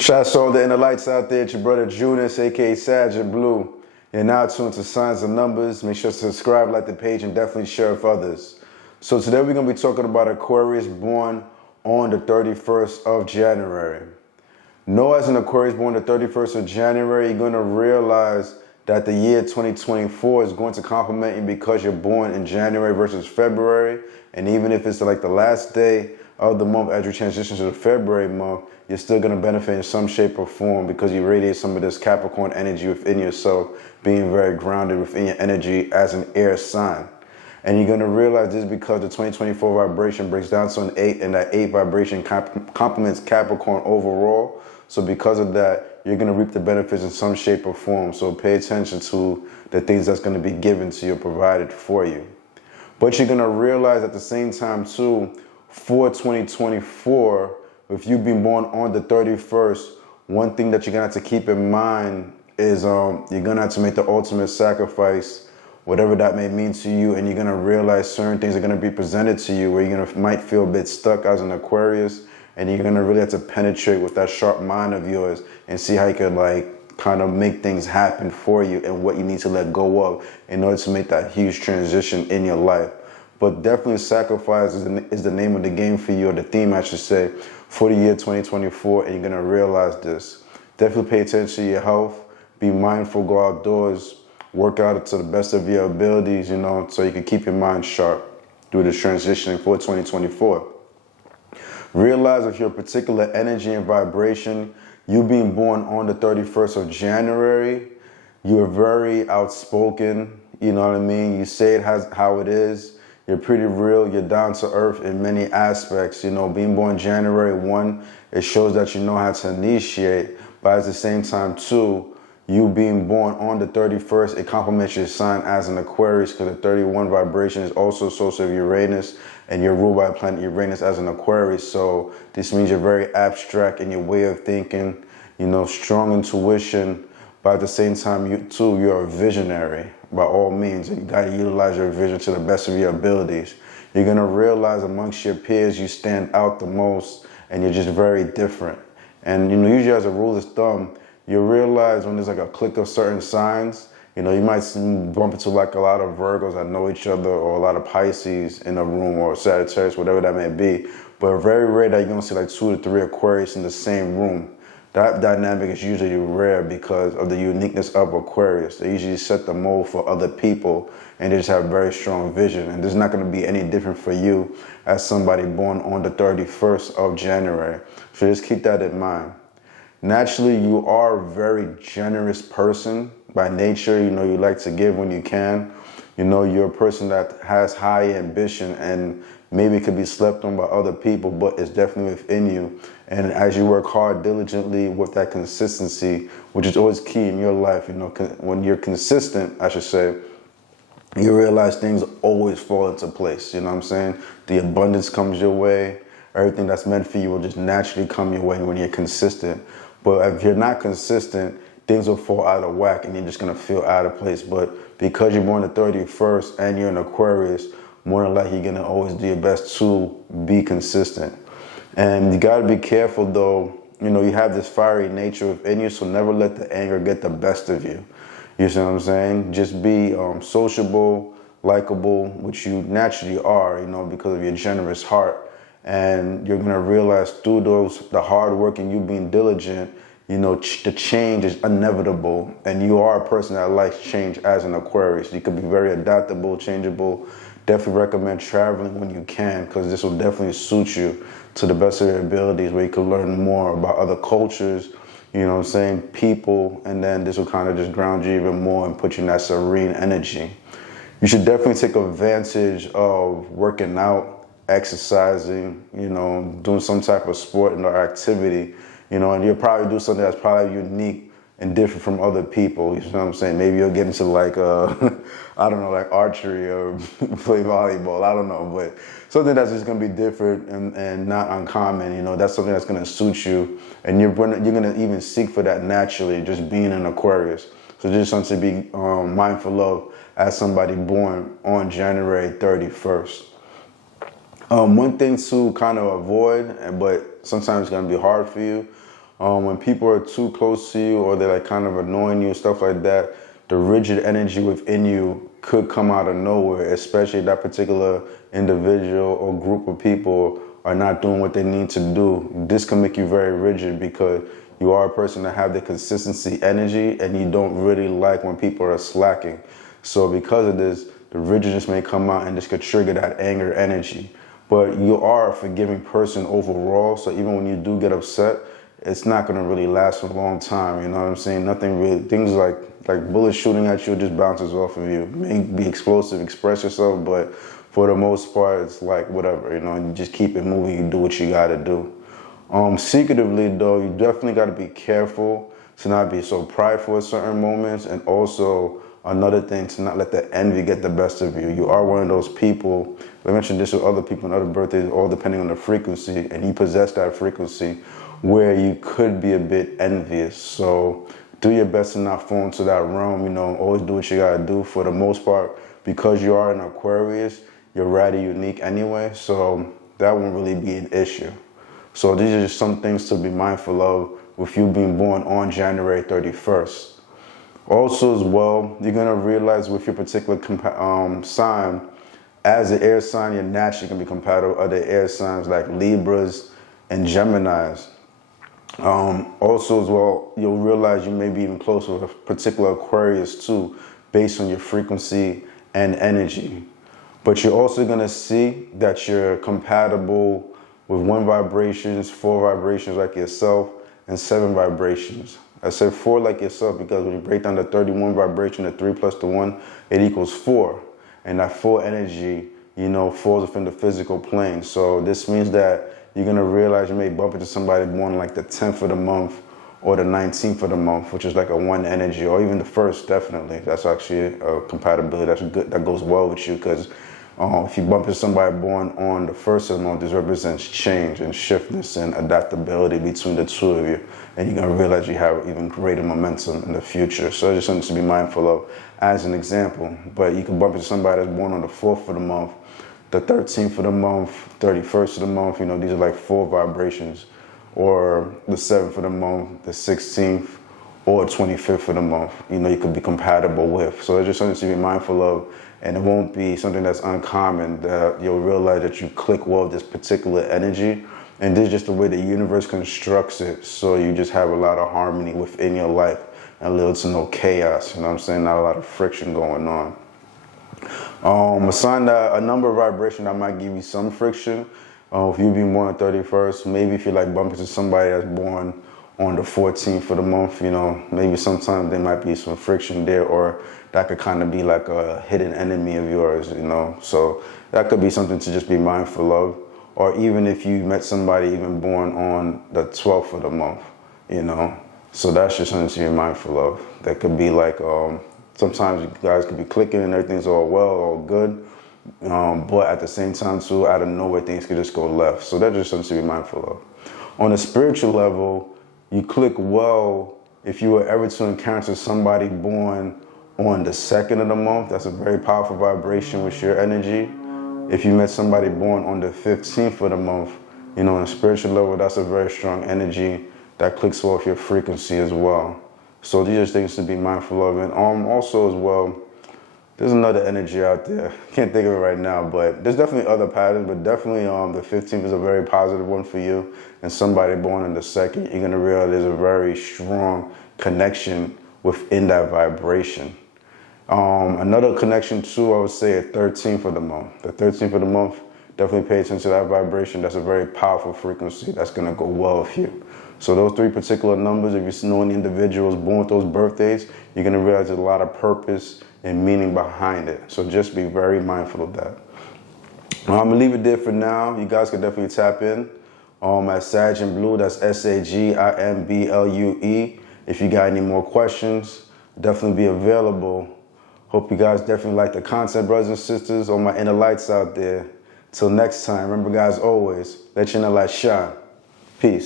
Shouts to all the inner lights out there. It's your brother Junis, aka Sag Blue. You're now tuned to Signs and Numbers. Make sure to subscribe, like the page, and definitely share with others. So today we're going to be talking about Aquarius born on the 31st of January. Know as an Aquarius born the 31st of January, you're going to realize that the year 2024 is going to complement you because you're born in January versus February. And even if it's like the last day of the month as you transition to the February month, you're still going to benefit in some shape or form because you radiate some of this Capricorn energy within yourself, being very grounded within your energy as an air sign. And you're going to realize this because the 2024 vibration breaks down to an 8, and that 8 vibration complements Capricorn overall. So because of that, you're going to reap the benefits in some shape or form. So pay attention to the things that's going to be given to you, provided for you. But you're going to realize at the same time too, for 2024, if you've been born on the 31st, one thing that you're going to have to keep in mind is you're going to have to make the ultimate sacrifice, whatever that may mean to you, and you're going to realize certain things are going to be presented to you where you're going to might feel a bit stuck as an Aquarius, and you're going to really have to penetrate with that sharp mind of yours and see how you could like kind of make things happen for you and what you need to let go of in order to make that huge transition in your life. But definitely sacrifice is the name of the game for you, or the theme I should say, for the year 2024, and you're going to realize this. Definitely pay attention to your health, be mindful, go outdoors, work out to the best of your abilities, so you can keep your mind sharp through the transition for 2024. Realize if your particular energy and vibration, you being born on the 31st of January, you're very outspoken, you know what I mean? You say it how it is. You're pretty real, you're down to earth in many aspects. Being born January 1, it shows that you know how to initiate, but at the same time too, you being born on the 31st, it complements your sign as an Aquarius because the 31 vibration is also associated with Uranus, and you're ruled by planet Uranus as an Aquarius. So this means you're very abstract in your way of thinking, strong intuition, but at the same time, you're a visionary by all means. You got to utilize your vision to the best of your abilities. You're going to realize amongst your peers, you stand out the most, and you're just very different. And, usually as a rule of thumb, you realize when there's like a clique of certain signs, you might bump into like a lot of Virgos that know each other, or a lot of Pisces in a room, or Sagittarius, whatever that may be. But very rare that you're going to see like 2 to 3 Aquarius in the same room. That dynamic is usually rare because of the uniqueness of Aquarius. They usually set the mold for other people, and they just have very strong vision. And there's not going to be any different for you as somebody born on the 31st of January. So just keep that in mind. Naturally, you are a very generous person by nature. You like to give when you can. You're a person that has high ambition and maybe it could be slept on by other people, but it's definitely within you. And as you work hard diligently with that consistency, which is always key in your life, when you're consistent, I should say, you realize things always fall into place. You know what I'm saying? The abundance comes your way. Everything that's meant for you will just naturally come your way when you're consistent. But if you're not consistent, things will fall out of whack and you're just going to feel out of place. But because you're born the 31st and you're an Aquarius, more than likely you're going to always do your best to be consistent. And you got to be careful though. You have this fiery nature within you, so never let the anger get the best of you. You see what I'm saying? Just be sociable, likable, which you naturally are, because of your generous heart. And you're going to realize through the hard work and you being diligent, the change is inevitable. And you are a person that likes change as an Aquarius. You could be very adaptable, changeable. Definitely recommend traveling when you can, because this will definitely suit you to the best of your abilities, where you can learn more about other cultures, people, and then this will kind of just ground you even more and put you in that serene energy. You should definitely take advantage of working out, exercising, doing some type of sport or activity, and you'll probably do something that's probably unique and different from other people. You know what I'm saying? Maybe you'll get into like, I don't know, like archery or play volleyball. I don't know, but something that's just gonna be different and not uncommon. That's something that's gonna suit you, and you're gonna even seek for that naturally, just being an Aquarius. So just something to be mindful of as somebody born on January 31st. One thing to kind of avoid, but sometimes it's gonna be hard for you, When people are too close to you or they're like kind of annoying you, stuff like that, the rigid energy within you could come out of nowhere, especially if that particular individual or group of people are not doing what they need to do. This can make you very rigid because you are a person that have the consistency energy and you don't really like when people are slacking. So because of this, the rigidness may come out and this could trigger that anger energy. But you are a forgiving person overall, so even when you do get upset, it's not gonna really last for a long time, you know what I'm saying? Nothing really, things like bullets shooting at you just bounces off of you. It may be explosive, express yourself, but for the most part, it's like whatever, you know, you just keep it moving, you do what you gotta do. Secretively though, you definitely gotta be careful to not be so prideful at certain moments, and also another thing, to not let the envy get the best of you. You are one of those people, I mentioned this with other people in other birthdays, all depending on the frequency, and you possess that frequency where you could be a bit envious. So do your best to not fall into that realm, you know, always do what you gotta do. For the most part, because you are an Aquarius, you're rather unique anyway, so that won't really be an issue. So these are just some things to be mindful of with you being born on January 31st. Also as well, you're gonna realize with your particular sign, as an air sign, you're naturally gonna be compatible with other air signs like Libras and Geminis. Also as well, you'll realize you may be even close with a particular Aquarius too, based on your frequency and energy. But you're also gonna see that you're compatible with 1 vibrations, 4 vibrations like yourself, and 7 vibrations. I said 4 like yourself because when you break down the 31 vibration, the 3 plus the 1, it equals 4. And that 4 energy, you know, falls within the physical plane. So this means that you're gonna realize you may bump into somebody born like the 10th of the month or the 19th of the month, which is like a 1 energy, or even the 1st, definitely. That's actually a compatibility that's good, that goes well with you, because if you bump into somebody born on the 1st of the month, this represents change and shiftness and adaptability between the two of you. And you're gonna realize you have even greater momentum in the future. So it's just something to be mindful of as an example. But you can bump into somebody that's born on the 4th of the month, the 13th of the month, 31st of the month, you know, these are like 4 vibrations. Or the 7th of the month, the 16th, or 25th of the month, you know, you could be compatible with. So it's just something to be mindful of, and it won't be something that's uncommon, that you'll realize that you click well with this particular energy, and this is just the way the universe constructs it. So you just have a lot of harmony within your life, and little to no chaos, you know what I'm saying? Not a lot of friction going on. A sign that a number of vibration that might give you some friction. If you've been born on 31st, maybe if you like bump into somebody that's born on the 14th of the month, you know, maybe sometimes there might be some friction there, or that could kind of be like a hidden enemy of yours, you know. So that could be something to just be mindful of. Or even if you met somebody even born on the 12th of the month, you know. So that's just something to be mindful of. That could be like, sometimes you guys could be clicking and everything's all well, all good. But at the same time too, out of nowhere, things could just go left. So that's just something to be mindful of. On a spiritual level, you click well if you were ever to encounter somebody born on the 2nd of the month. That's a very powerful vibration with your energy. If you met somebody born on the 15th of the month, you know, on a spiritual level, that's a very strong energy that clicks well with your frequency as well. So these are things to be mindful of. And also as well, there's another energy out there. Can't think of it right now, but there's definitely other patterns, but definitely the 15th is a very positive one for you. And somebody born on the 2nd, you're gonna realize there's a very strong connection within that vibration. Another connection too, I would say a 13th of the month. The 13th of the month, definitely pay attention to that vibration. That's a very powerful frequency that's gonna go well with you. So those 3 particular numbers, if you know any individuals born with those birthdays, you're gonna realize there's a lot of purpose and meaning behind it. So just be very mindful of that. I'm gonna leave it there for now. You guys can definitely tap in at Sagin Blue. That's SAGIMBLUE. If you got any more questions, definitely be available. Hope you guys definitely like the content, brothers and sisters, all my inner lights out there. Till next time, remember guys, always let your inner light shine. Peace.